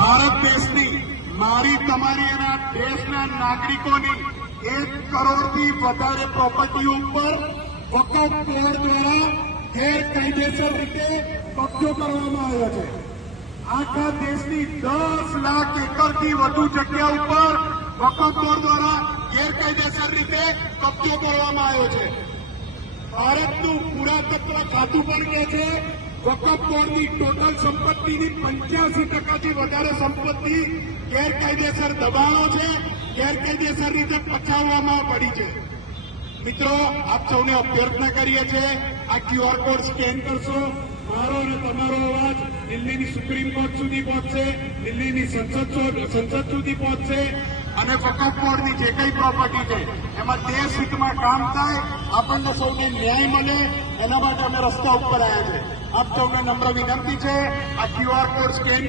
ભારત દેશની મારી તમારી અને દેશના નાગરિકોની 1 કરોડથી વધારે પ્રોપર્ટીઓ ઉપર વકફ બોર્ડ દ્વારા ગેરકાયદેસર રીતે કબજો કરવામાં આવ્યો છે. આખા દેશની 10 લાખ એકરથી વધુ જગ્યા ઉપર વકફ બોર્ડ દ્વારા ગેરકાયદેસર રીતે કબજો કરવામાં આવ્યો છે. ભારતનું પુરાતત્વ ખાતું પણ કહે છે વકફ બોર્ડની ટોટલ સંપત્તિની 85% વધારે સંપત્તિ ગેરકાયદેસર દબાણો છે, ગેરકાયદેસર રીતે પચાવવામાં પડી છે. મિત્રો, આપ સૌને અભ્યર્થના કરીએ છીએ, આ QR કોડ સ્કેન કરશો. મારો અને તમારો અવાજ દિલ્હીની સુપ્રીમ કોર્ટ સુધી પહોંચશે, દિલ્હીની સંસદ સુધી પહોંચશે અને વકફ બોર્ડની જે કંઈ પ્રોપર્ટી છે એમાં દેશ હિતમાં કામ થાય, આપણને સૌને ન્યાય મળે, એના માટે અમે રસ્તા ઉપર આવ્યા છે. આપ સૌને નમ્ર વિનંતી છે, આ QR કોડ સ્કેન